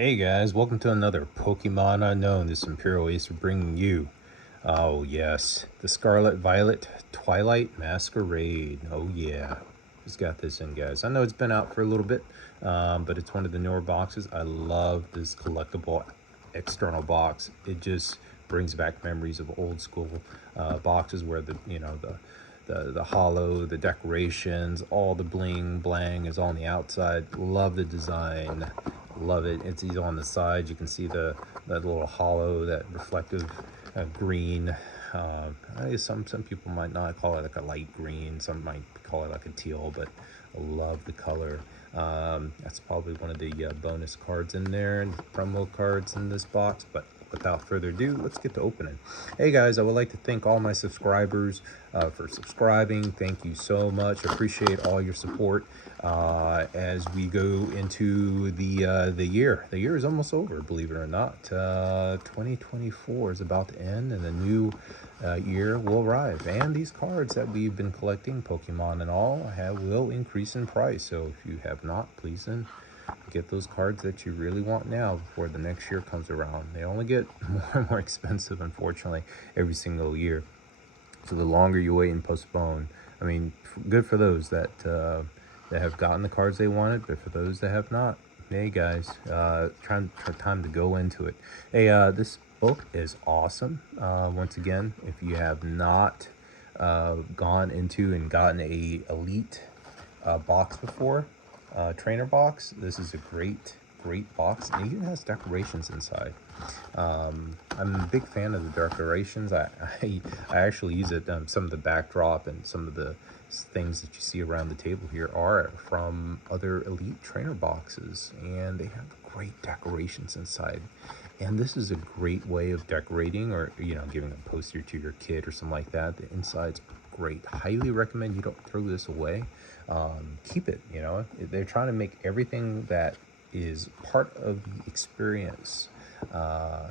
Hey guys, welcome to another Pokemon Unknown. This is Imperial Acer bringing you, oh yes, the Scarlet, Violet, Twilight, Masquerade. Oh yeah, just got this in, guys. I know it's been out for a little bit, but it's one of the newer boxes. I love this collectible external box. It just brings back memories of old school boxes where the hollow, the decorations, all the bling blang is on the outside. Love the design, love it. It's either on the side, you can see that little hollow, that reflective green. Some people might not call it like a light green, some might call it like a teal, but I love the color. That's probably one of the bonus cards in there and promo cards in this box, but without further ado, let's get to opening. Hey guys, I would like to thank all my subscribers for subscribing. Thank you so much. Appreciate all your support as we go into the year. The year is almost over, believe it or not. 2024 is about to end, and the new year will arrive. And these cards that we've been collecting, Pokemon and all, will increase in price. So if you have not, please then get those cards that you really want now before the next year comes around. They only get more and more expensive, unfortunately, every single year. So the longer you wait and postpone, I mean, good for those that have gotten the cards they wanted, but for those that have not, hey guys, time to go into it. Hey, this book is awesome. Once again, if you have not gone into and gotten a elite box before, trainer box, this is a great box, and it even has decorations inside. I'm a big fan of the decorations. I actually use it. Some of the backdrop and some of the things that you see around the table here are from other elite trainer boxes, and they have great decorations inside. And this is a great way of decorating, or giving a poster to your kid or something like that. The inside's great. Highly recommend you don't throw this away. Keep it. They're trying to make everything that is part of the experience,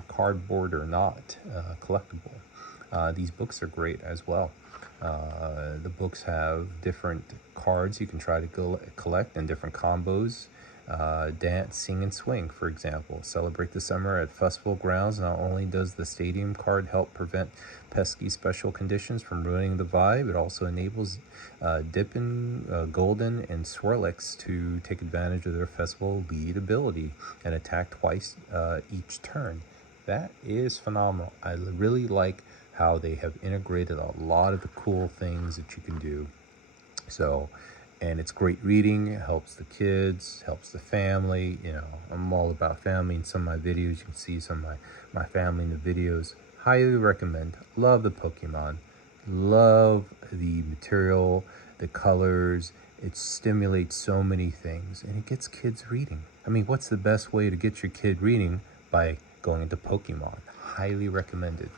cardboard or not, collectible. These books are great as well. The books have different cards you can try to collect and different combos. Dance, sing, and swing, for example. Celebrate the summer at festival grounds. Not only does the stadium card help prevent pesky special conditions from ruining the vibe, it also enables Dippin', Golden, and Swirlix to take advantage of their festival lead ability and attack twice each turn. That is phenomenal. I really like how they have integrated a lot of the cool things that you can do. So, and it's great reading. It helps the kids, helps the family. I'm all about family in some of my videos. You can see some of my family in the videos. Highly recommend. Love the Pokemon. Love the material, the colors. It stimulates so many things, and it gets kids reading. I mean, what's the best way to get your kid reading? By going into Pokemon. Highly recommended.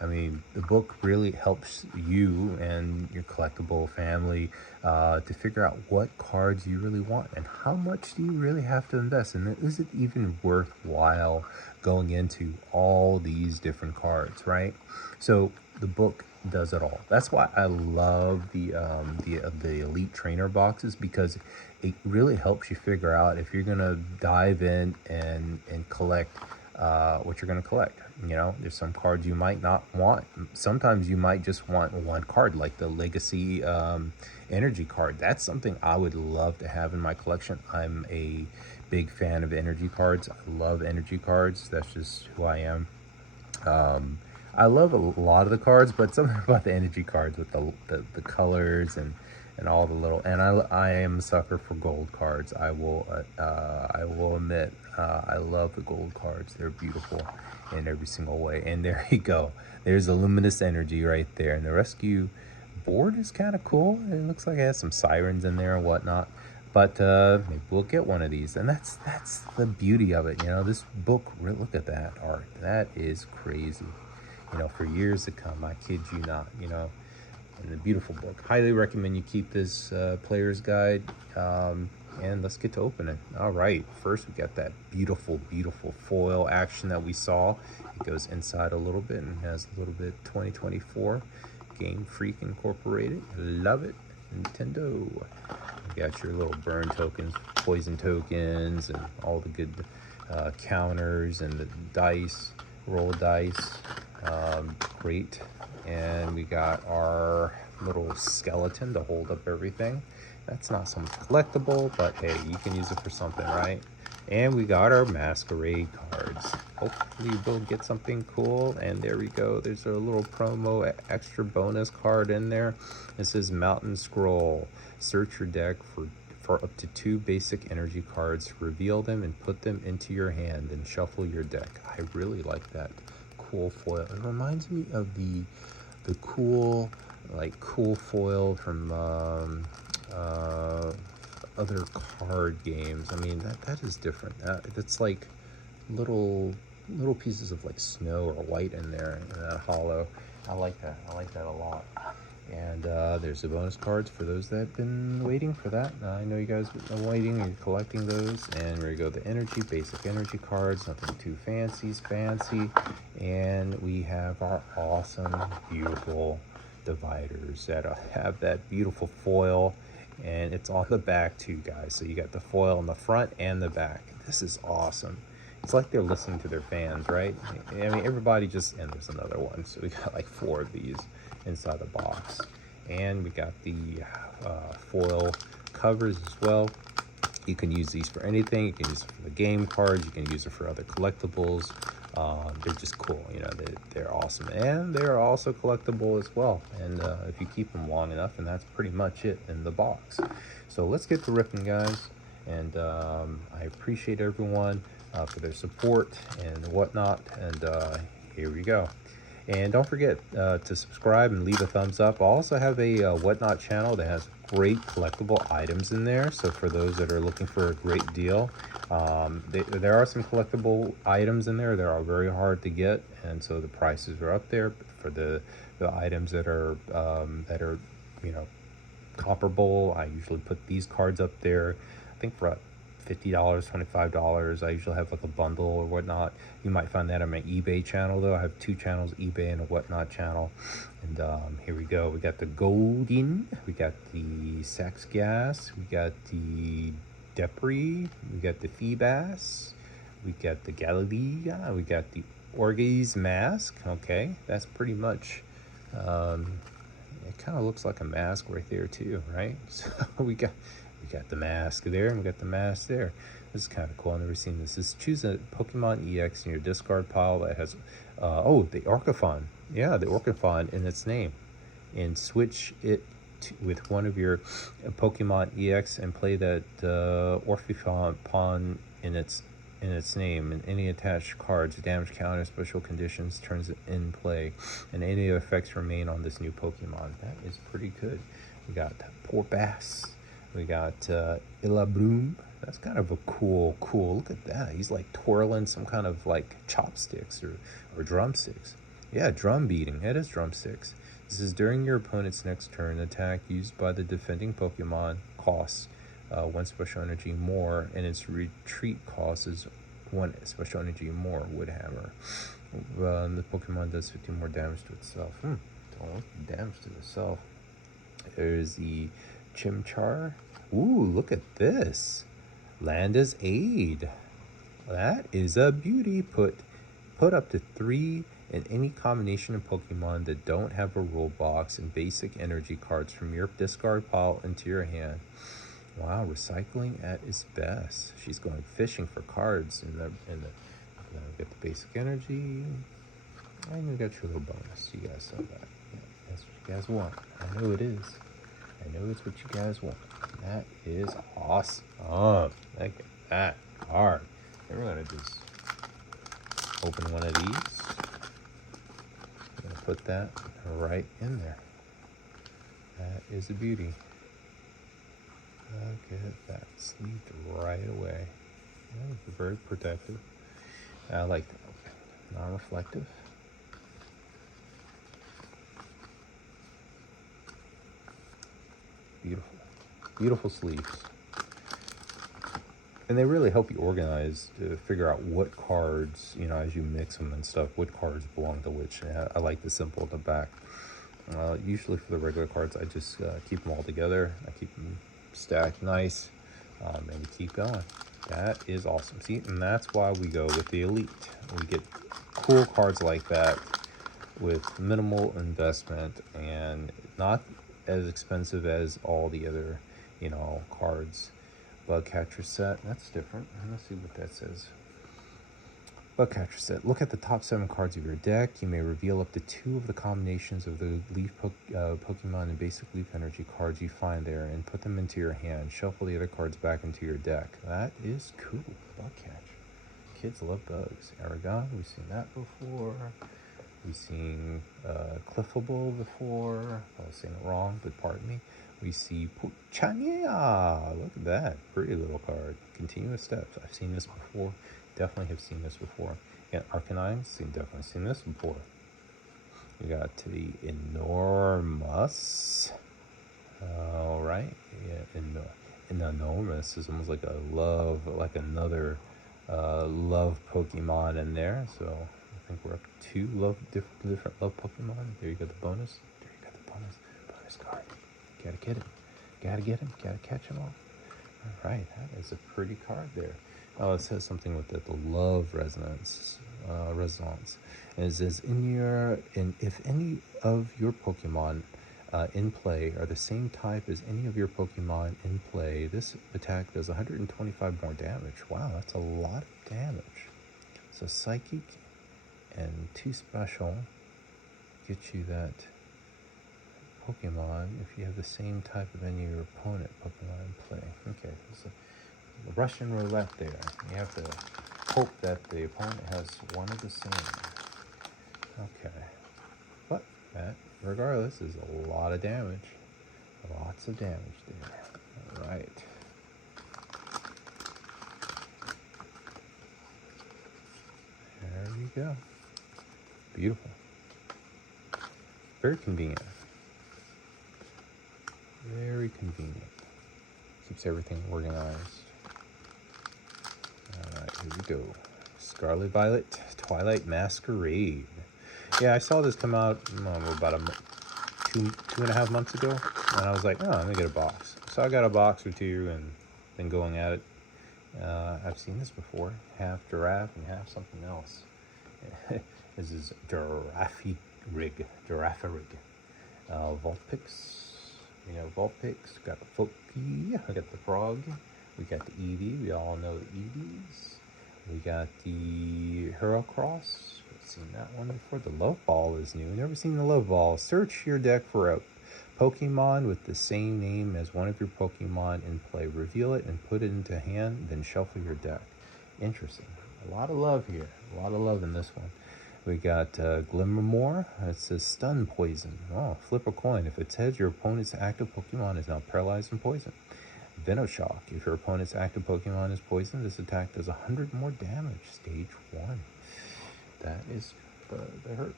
I mean, the book really helps you and your collectible family to figure out what cards you really want and how much do you really have to invest. And is it even worthwhile going into all these different cards, right? So the book does it all. That's why I love the elite trainer boxes, because it really helps you figure out if you're gonna dive in and collect what you're going to collect. There's some cards you might not want. Sometimes you might just want one card, like the Legacy energy card. That's something I would love to have in my collection. I'm a big fan of energy cards. I love energy cards. That's just who I am. I love a lot of the cards, but something about the energy cards with the colors and all the little, and I am a sucker for gold cards. I will admit, I love the gold cards. They're beautiful in every single way. And there you go. There's a luminous energy right there. And the rescue board is kind of cool. It looks like it has some sirens in there and whatnot. But maybe we'll get one of these. And that's the beauty of it. This book, look at that art. That is crazy. For years to come, I kid you not, and a beautiful book. Highly recommend you keep this player's guide. And let's get to opening. All right, first we got that beautiful foil action that we saw. It goes inside a little bit and has a little bit 2024 Game Freak Incorporated. Love it. Nintendo. You got your little burn tokens, poison tokens, and all the good counters and the dice, roll dice. Great. And we got our little skeleton to hold up everything. That's not so much collectible, but hey, you can use it for something, right? And we got our Masquerade cards. Hopefully we'll get something cool. And there we go. There's a little promo extra bonus card in there. It says Mountain Scroll. Search your deck for up to 2 basic energy cards. Reveal them and put them into your hand and shuffle your deck. I really like that cool foil. It reminds me of the cool foil from other card games. I mean, that is different. That's like little pieces of like snow or white in there in that hollow. I like that a lot. And there's the bonus cards for those that have been waiting for that. I know you guys have been waiting and collecting those. And here we go, the basic energy cards, nothing too fancy. And we have our awesome, beautiful dividers that have that beautiful foil, and it's on the back too, guys. So you got the foil on the front and the back. This is awesome. It's like they're listening to their fans, right? I mean, everybody just, and there's another one. So we got like 4 of these inside the box. And we got the foil covers as well. You can use these for anything. You can use it for the game cards. You can use it for other collectibles. They're just cool, you know, they're awesome. And they're also collectible as well. And if you keep them long enough, and that's pretty much it in the box. So let's get to ripping, guys. And I appreciate everyone for their support and whatnot. And here we go. And don't forget to subscribe and leave a thumbs up. I also have a Whatnot channel that has great collectible items in there. So for those that are looking for a great deal, there are some collectible items in there that are very hard to get, and so the prices are up there. But for the items that are you know, comparable, I usually put these cards up there. I think for $50, $25. I usually have like a bundle or whatnot. You might find that on my eBay channel, though. I have 2 channels, eBay and a Whatnot channel. And here we go. We got the Golden, we got the Sax Gas, we got the Depri, we got the Feebas, we got the Galilee, we got the Orges Mask. Okay, that's pretty much, it kind of looks like a mask right there too, right? So we got the mask there, and we got the mask there. This is kind of cool. I've never seen this. Is choose a Pokemon EX in your discard pile that has, the Orcathon. Yeah, the Orcathon in its name, and switch it with one of your Pokemon EX and play that Orcathon in its name, and any attached cards, damage counter, special conditions turns in play, and any effects remain on this new Pokemon. That is pretty good. We got Porbass. We got Illabroom. That's kind of a cool. Look at that. He's like twirling some kind of like chopsticks or drumsticks. Yeah, drum beating. It is drumsticks. This is during your opponent's next turn. Attack used by the defending Pokemon costs 1 special energy more, and its retreat costs is 1 special energy more. Wood Hammer. The Pokemon does 15 more damage to itself. Damage to itself. There's the Chimchar. Ooh, look at this. Landa's Aid. That is a beauty. Put up to 3 in any combination of Pokemon that don't have a rule box and basic energy cards from your discard pile into your hand. Wow, recycling at its best. She's going fishing for cards in the get the basic energy. And you got your little bonus. You guys saw that. Yeah, that's what you guys want. I know it is. I know it's what you guys want. That is awesome. Look at that card. And we're gonna just open one of these. I'm gonna put that right in there. That is a beauty. Look at that. Sleeved right away. Very protective. I like that. Non-reflective. Beautiful sleeves, and they really help you organize to figure out what cards, you know, as you mix them and stuff, what cards belong to which. I like the symbol at the back. Usually for the regular cards, I just keep them all together. I keep them stacked nice, and keep going. That is awesome. See, and that's why we go with the Elite. We get cool cards like that with minimal investment and not as expensive as all the other, cards. Bug catcher set, that's different. Let's see what that says. Bug catcher set. Look at the top 7 cards of your deck. You may reveal up to 2 of the combinations of the Pokemon and basic leaf energy cards you find there and put them into your hand. Shuffle the other cards back into your deck. That is cool. Bug catcher. Kids love bugs. Aragon, we've seen that before. We've seen Cliffable before. I was saying it wrong, but pardon me. We see Puchania. Look at that. Pretty little card. Continuous steps. I've seen this before. Definitely have seen this before. And Arcanine, definitely seen this before. We got the Enormous. All right. Yeah, Enormous is almost like a love, like another love Pokemon in there. So I think we're up to 2 different love Pokemon. There you go, the bonus. There you got the bonus card. Gotta get it. Gotta get him. Gotta catch him all. All right, that is a pretty card there. Oh, it says something with it, the love resonance. And it says if any of your Pokemon in play are the same type as any of your Pokemon in play, this attack does 125 more damage. Wow, that's a lot of damage. So Psychic and 2 special get you that Pokemon if you have the same type of any of your opponent Pokemon in play. Okay, so the Russian roulette there. You have to hope that the opponent has one of the same. Okay. But that, regardless, is a lot of damage. Lots of damage there. All right. There you go. Beautiful. Very convenient. Very convenient. Keeps everything organized. Alright, here we go. Scarlet Violet, Twilight Masquerade. Yeah, I saw this come out about 2.5 months ago, and I was like, oh, I'm gonna get a box. So I got a box or 2 and been going at it. I've seen this before. Half giraffe and half something else. This is Giraffe Rig. Vulpix. Vulpix. Got the Foki. I got the Frog. We got the Eevee. We all know the Eevees. We got the Heracross. We've seen that one before. The Love Ball is new. Never seen the Love Ball. Search your deck for a Pokemon with the same name as one of your Pokemon in play. Reveal it and put it into hand, then shuffle your deck. Interesting. A lot of love here. A lot of love in this one. We got Glimmermore. It says Stun Poison. Oh, flip a coin. If it's heads, your opponent's active Pokemon is now paralyzed and poisoned. Venoshock. If your opponent's active Pokemon is poisoned, this attack does 100 more damage. Stage 1. That is the hurt.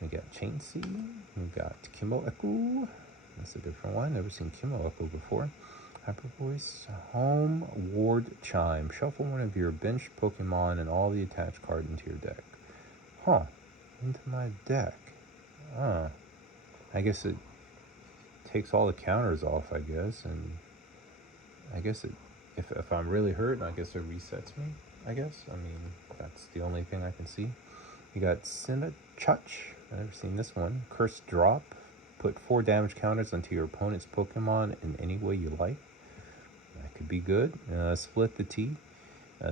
We got Chainsea. We got Kimo Echo. That's a different one. Never seen Kimo Echo before. Hyper Voice. Home Ward Chime. Shuffle one of your bench Pokemon and all the attached card into your deck. Huh. Into my deck. I guess it takes all the counters off, I guess, and I guess if I'm really hurt, I guess it resets me, I guess. I mean, that's the only thing I can see. You got Sinachach. I've never seen this one. Curse Drop. Put 4 damage counters onto your opponent's Pokemon in any way you like. That could be good. Split the tea.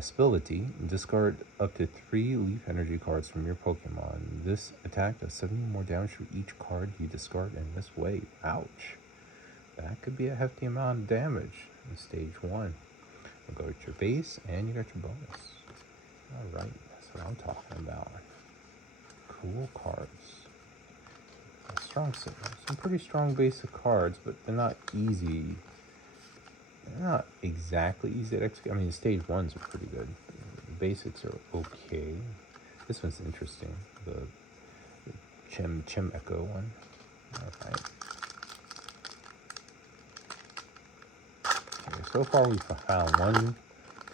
Spill the tea. Discard up to 3 leaf energy cards from your Pokemon. This attack does 70 more damage for each card you discard in this way. Ouch. That could be a hefty amount of damage in stage 1. You go to your base and you got your bonus. Alright, that's what I'm talking about. Cool cards. Some pretty strong basic cards, but they're not easy. They're not exactly easy to execute. I mean, stage 1s are pretty good. The basics are okay. This one's interesting. The Chim Echo one. Alright. Okay, so far we've found 1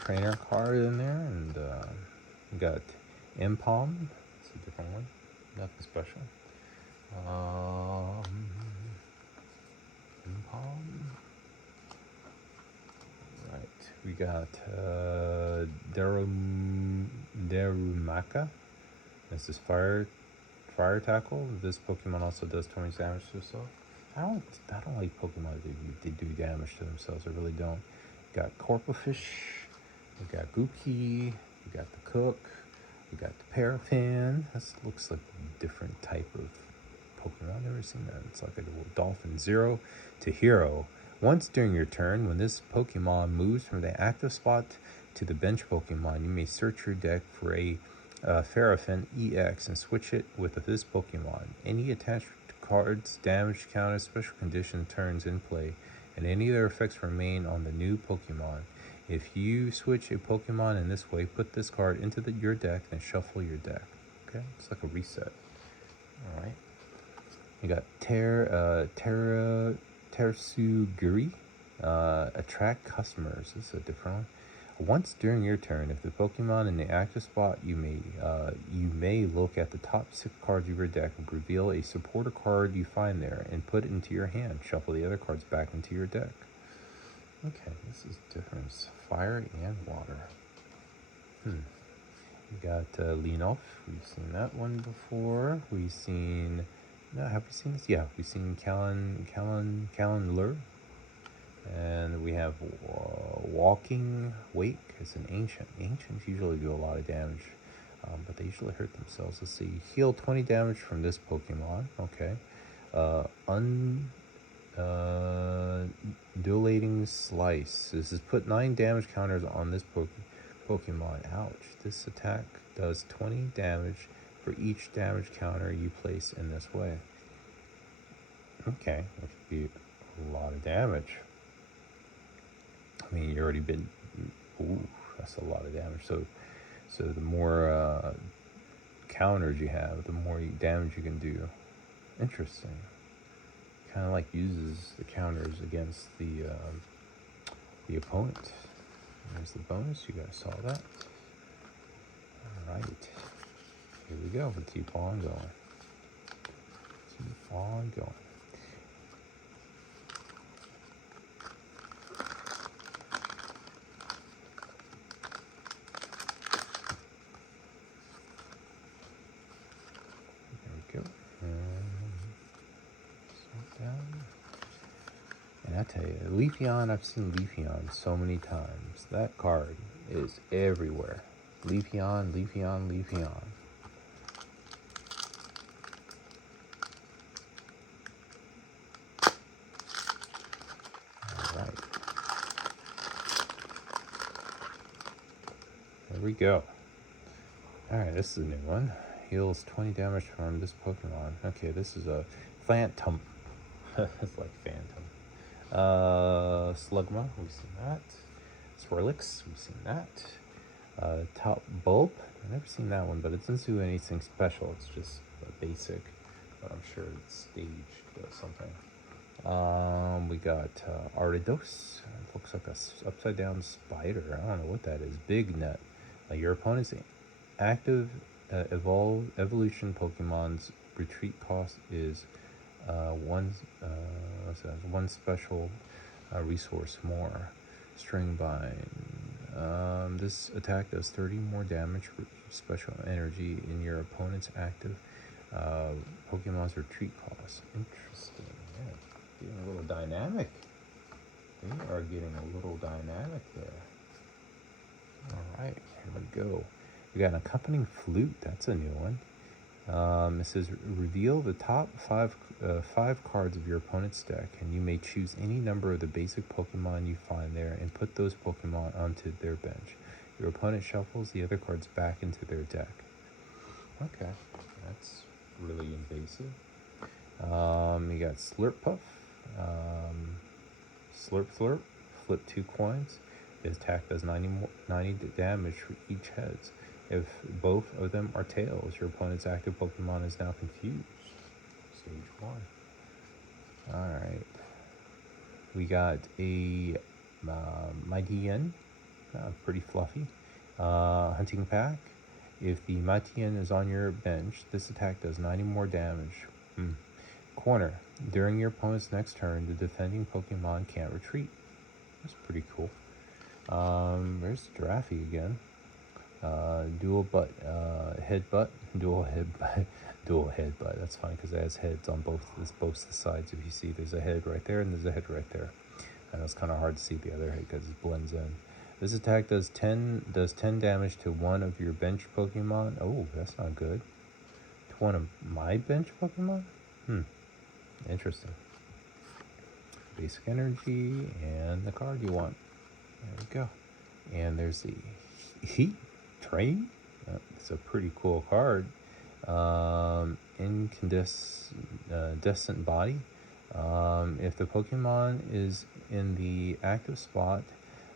trainer card in there, and we got Impalm. It's a different one. Nothing special. Impalm. We got Darumaka. This is fire tackle. This Pokemon also does 20 damage to itself. I don't like Pokemon that they do damage to themselves. I really don't. We got Corpofish. We got Gookie. We got the Cook. We got the Paraffin. This looks like a different type of Pokemon. I've never seen that. It's like a little dolphin. 0 to hero. Once during your turn, when this Pokemon moves from the active spot to the bench Pokemon, you may search your deck for a Ferrofen EX and switch it with this Pokemon. Any attached cards, damage counter, special condition turns in play, and any of their effects remain on the new Pokemon. If you switch a Pokemon in this way, put this card into your deck and shuffle your deck. Okay, it's like a reset. All right. You got Tersuguri. Attract customers. This is a different one. Once during your turn, if the Pokemon in the active spot, you may look at the top 6 cards of your deck and reveal a supporter card you find there and put it into your hand. Shuffle the other cards back into your deck. Okay, this is different. It's fire and water. We got Leanoff. We've seen that one before. We've seen... No, have we seen this? Yeah, we've seen Callan Lure. And we have Walking Wake. It's an ancient. Ancients usually do a lot of damage, but they usually hurt themselves. Let's see. Heal 20 damage from this Pokemon. Okay. Undulating Slice. This is put 9 damage counters on this Pokemon. Ouch. This attack does 20 damage for each damage counter you place in this way. Okay, that could be a lot of damage. I mean, you already been... Ooh, that's a lot of damage. So the more counters you have, the more damage you can do. Interesting. Kind of like uses the counters against the opponent. There's the bonus. You guys saw that. All right. Here we go. We'll keep on going. Keep on going. And I tell you, Leafeon, I've seen Leafeon so many times. That card is everywhere. Leafeon, Leafeon, Leafeon. All right. There we go. All right, this is a new one. Heals 20 damage from this Pokemon. Okay, this is a Phantom. It's like Phantom. Slugma, we've seen that. Swirlix, we've seen that. Top Bulb, I've never seen that one, but it doesn't do anything special. It's just a basic, but I'm sure it's staged or something. We got Aridos. It looks like a upside down spider. I don't know what that is. Big Net. Your opponent's active evolution Pokemon's retreat cost is one special resource more. String Bind. This attack does 30 more damage for each special energy in your opponent's active Pokemon's retreat cost. Interesting. Yeah, getting a little dynamic. They are getting a little dynamic there. All right, here we go. We got an accompanying flute. That's a new one. It says reveal the top five cards of your opponent's deck, and you may choose any number of the basic Pokemon you find there and put those Pokemon onto their bench. Your opponent shuffles the other cards back into their deck. Okay, that's really invasive. You got Slurpuff, Slurp Slurp, flip 2 coins. This attack does 90 damage for each heads. If both of them are tails, your opponent's active Pokemon is now confused. Stage 1. Alright. We got a Mightyhen, pretty fluffy. Hunting Pack. If the Mightyhen is on your bench, this attack does 90 more damage. Corner. During your opponent's next turn, the defending Pokemon can't retreat. That's pretty cool. There's Giraffe again. Dual butt, headbutt, dual headbutt, dual headbutt. That's fine because it has heads on both the sides. If you see, there's a head right there and there's a head right there. I know it's kind of hard to see the other head because it blends in. This attack does 10 damage to one of your bench Pokemon. Oh, that's not good. To one of my bench Pokemon? Interesting. Basic energy and the card you want. There we go. And there's the Heat Train. It's a pretty cool card. Incandescent body. If the Pokemon is in the active spot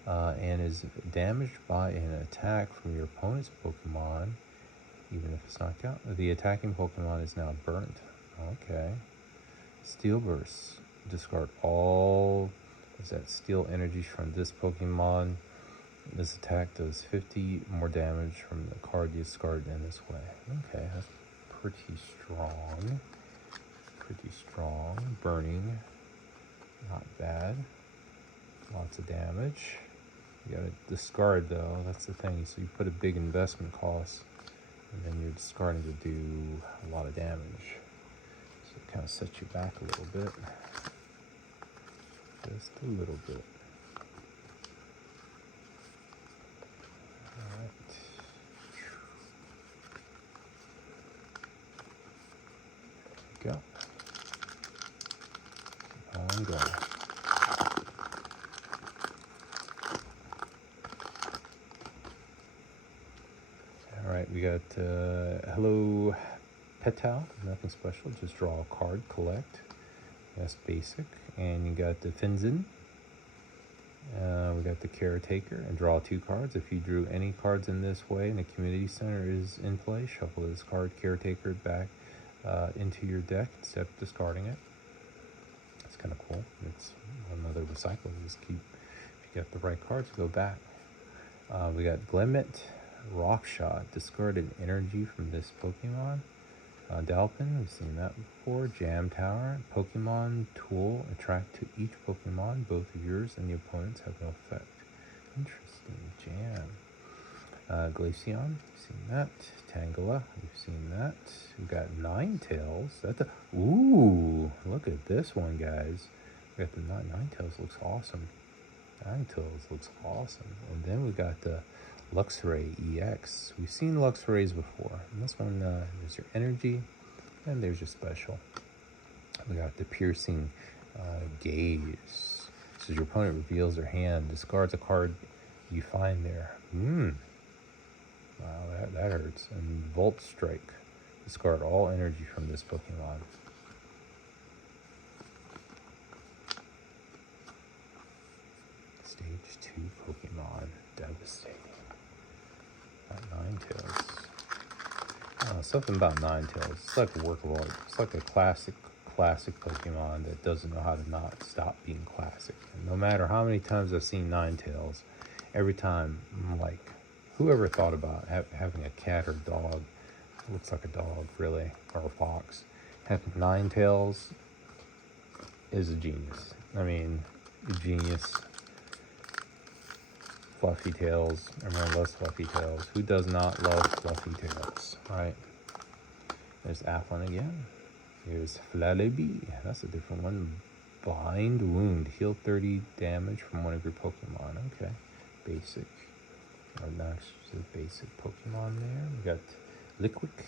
and is damaged by an attack from your opponent's Pokemon, even if it's knocked out, the attacking Pokemon is now burnt. Okay. Steel Burst. Discard all steel energies from this Pokemon. This attack does 50 more damage from the card you discarded in this way. Okay, that's pretty strong. Pretty strong. Burning. Not bad. Lots of damage. You gotta discard though, that's the thing. So you put a big investment cost and then you're discarding to do a lot of damage. So it kind of sets you back a little bit. Just a little bit. Alright. Go. Keep on going. Alright, we got Hello Petal, nothing special, just draw a card, collect. That's basic. And you got the Finzen. We got the Caretaker, and draw 2 cards. If you drew any cards in this way and the Community Center is in play, shuffle this card, Caretaker, back into your deck instead of discarding it. It's kind of cool. It's another recycle. Just keep, if you got the right cards, go back. We got Glimmet, Rock Shot. Discard an energy from this Pokemon. Dalpin, we've seen that before. Jam Tower, Pokemon Tool, attract to each Pokemon. Both of yours and the opponent's have no effect. Interesting. Jam. Glaceon, we've seen that. Tangela, we've seen that. We've got Ninetales. That's a, ooh, look at this one, guys. We got the Ninetales, looks awesome. Ninetales looks awesome. And then we got the Luxray EX. We've seen Luxrays before. And this one, there's your energy, and there's your special. We got the Piercing Gaze. So your opponent reveals their hand, discards a card you find there. Wow, that hurts. And Volt Strike. Discard all energy from this Pokemon. Stage 2 Pokemon. Devastating. Ninetales. Something about Ninetales. It's like a work of art. It's like a classic Pokemon that doesn't know how to not stop being classic. And no matter how many times I've seen Ninetales, every time I'm like, whoever thought about having a cat or dog, it looks like a dog really, or a fox, having Ninetales is a genius. I mean, a genius. Fluffy tails. Everyone loves fluffy tails. Who does not love fluffy tails, right? There's Athlon again. Here's Flaliby. That's a different one. Blind Wound. Heal 30 damage from one of your Pokemon. Okay. Basic. Our next is a basic Pokemon there. We got Liquick.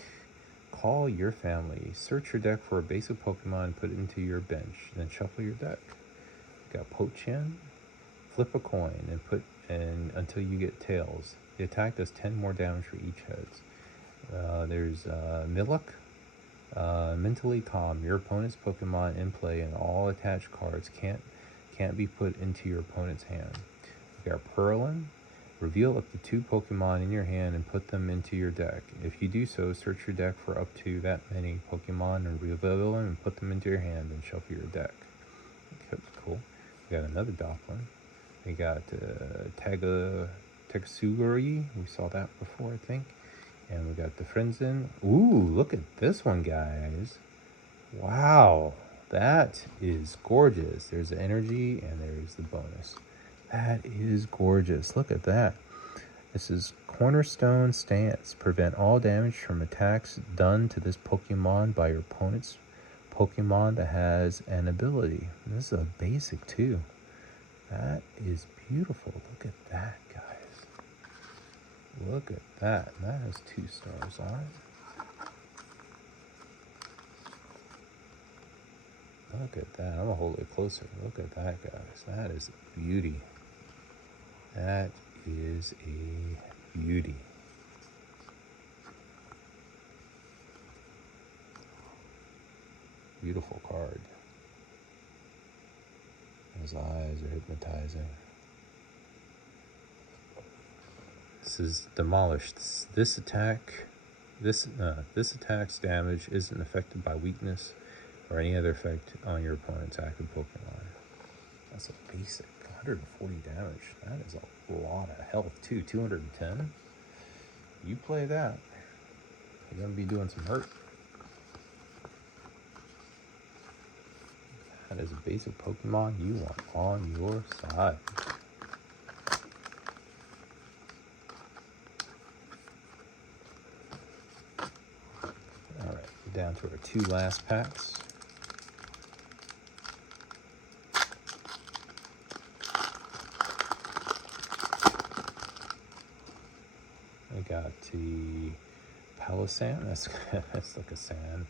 Call your family. Search your deck for a basic Pokemon, put it into your bench, then shuffle your deck. We got Pochen. Flip a coin and put in until you get tails. The attack does 10 more damage for each heads. There's Miluk. Mentally calm. Your opponent's Pokemon in play and all attached cards can't be put into your opponent's hand. We got Perlin. Reveal up to 2 Pokemon in your hand and put them into your deck. If you do so, search your deck for up to that many Pokemon and reveal them and put them into your hand and shuffle your deck. Okay, cool. We got another Doppler. We got Tagsuguri. We saw that before, I think. And we got the Frenzen. Ooh, look at this one, guys. Wow, that is gorgeous. There's the energy and there's the bonus. That is gorgeous. Look at that. This is Cornerstone Stance. Prevent all damage from attacks done to this Pokemon by your opponent's Pokemon that has an ability. This is a basic too. That is beautiful. Look at that, guys. Look at that. That has 2 stars on it. Look at that. I'm going to hold it closer. Look at that, guys. That is a beauty. That is a beauty. Beautiful card. His eyes are hypnotizing. This is demolished. This attack's damage isn't affected by weakness or any other effect on your opponent's active Pokemon. That's a basic 140 damage. That is a lot of health too. 210. You play that, you're gonna be doing some hurt. That is a basic Pokemon you want on your side. Alright, down to our 2 last packs. I got the Palossand. That's like a sand.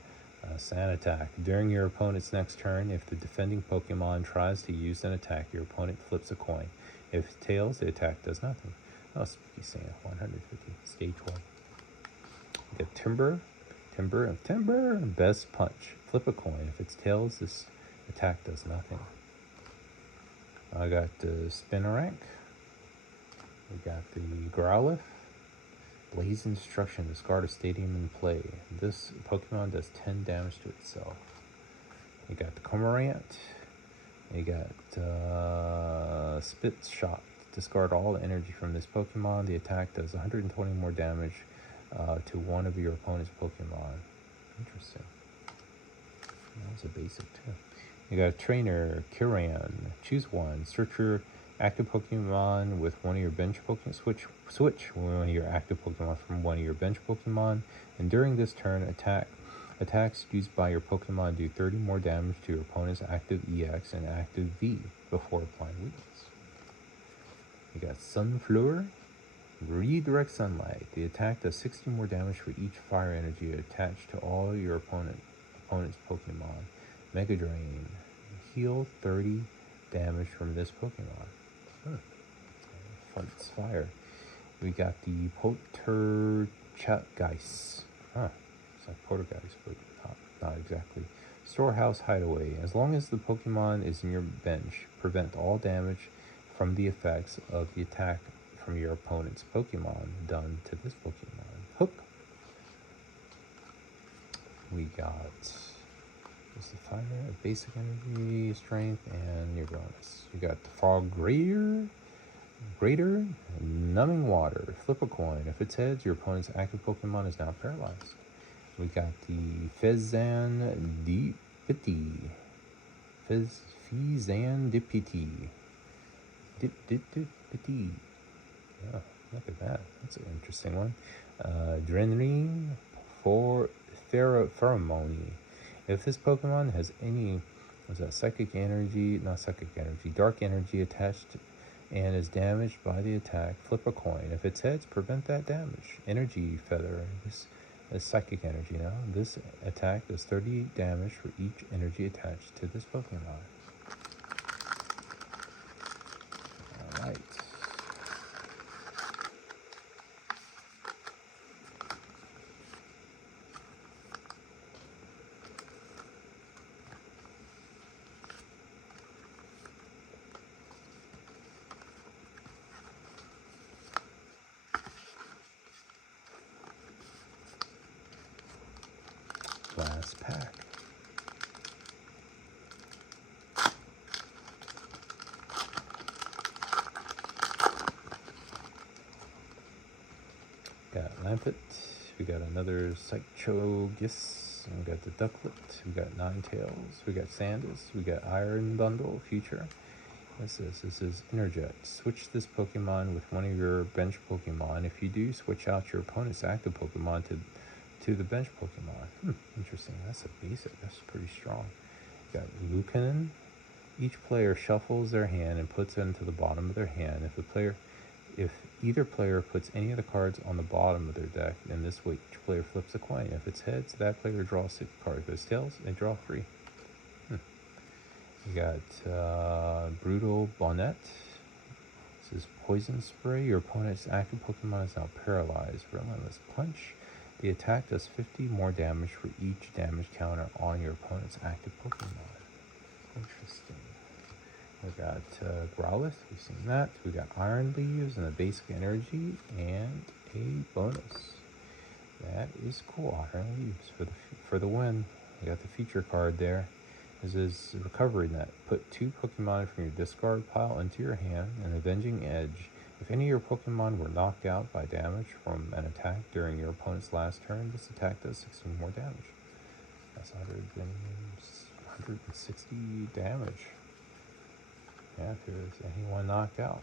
Sand attack. During your opponent's next turn, if the defending Pokemon tries to use an attack, your opponent flips a coin. If it tails, the attack does nothing. Oh, Spooky Sand, 150. Stage 1. We got Timber, Best Punch. Flip a coin. If it's tails, this attack does nothing. I got the Spinarak. We got the Growlithe. Blaze Instruction. Discard a stadium in play. This Pokemon does 10 damage to itself. You got the Cormorant. You got Spit Shot. Discard all the energy from this Pokemon. The attack does 120 more damage to one of your opponent's Pokemon. Interesting. That's a basic too. You got a Trainer, Kiran. Choose one. Search your active Pokemon with one of your bench Pokemon. Switch one of your active Pokemon from one of your bench Pokemon. And during this turn, attacks used by your Pokemon do 30 more damage to your opponent's active EX and active V before applying weakness. You got Sunflower. Redirect Sunlight. The attack does 60 more damage for each fire energy attached to all your opponent's Pokemon. Mega Drain. Heal 30 damage from this Pokemon. Fights fire. We got the Poltergeist. It's like Poltergeist, but not exactly. Storehouse Hideaway. As long as the Pokemon is in your bench, prevent all damage from the effects of the attack from your opponent's Pokemon done to this Pokemon. Hook. We got just the fire, basic energy, strength, and your bonus. You got the Fog Greater, Numbing Water. Flip a coin. If it's heads, your opponent's active Pokemon is now paralyzed. We got the Fezandipiti. Dipiti. Oh, look at that. That's an interesting one. Drenrine for Pheromone. If this Pokemon has any dark energy attached and is damaged by the attack, flip a coin. If it's heads, prevent that damage. Energy Feather. This is psychic energy now. This attack does 30 damage for each energy attached to this Pokemon. Alright. Last pack. Got Lampet. We got another Psychogus. We got the Ducklet. We got Ninetales. We got Sandus. We got Iron Bundle Future. What's this? This is Interjet. Switch this Pokemon with one of your bench Pokemon. If you do, switch out your opponent's active Pokemon to the bench Pokemon. Interesting. That's a basic. That's pretty strong. You got Lucanen. Each player shuffles their hand and puts it into the bottom of their hand. If either player puts any of the cards on the bottom of their deck, in this way each player flips a coin. If it's heads, that player draws 6 cards. If it's tails, they draw 3. You got Brutal Bonnet. This is Poison Spray. Your opponent's active Pokemon is now paralyzed. Relentless Punch. The attack does 50 more damage for each damage counter on your opponent's active Pokemon. Interesting. We got Growlithe. We've seen that. We got Iron Leaves and a basic energy and a bonus. That is cool. Iron Leaves for the win. We got the feature card there. This is Recovery Net. Put 2 Pokemon from your discard pile into your hand. An Avenging Edge. If any of your Pokemon were knocked out by damage from an attack during your opponent's last turn, this attack does 16 more damage. That's 160 damage. Yeah, if there's anyone knocked out.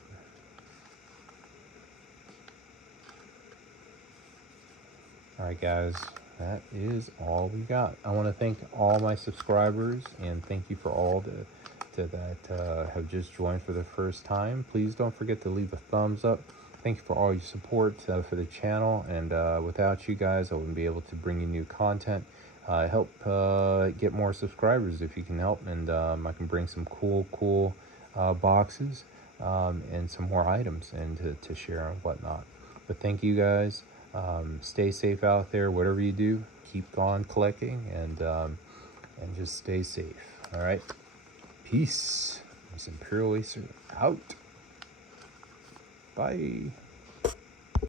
Alright guys, that is all we got. I want to thank all my subscribers and thank you for all that have just joined for the first time. Please don't forget to leave a thumbs up. Thank you for all your support for the channel, and without you guys I wouldn't be able to bring you new content. Help get more subscribers if you can help, and I can bring some cool boxes and some more items and to share and whatnot. But thank you guys. Stay safe out there. Whatever you do, keep on collecting and just stay safe. All right. Peace. This Imperial Acer out. Bye.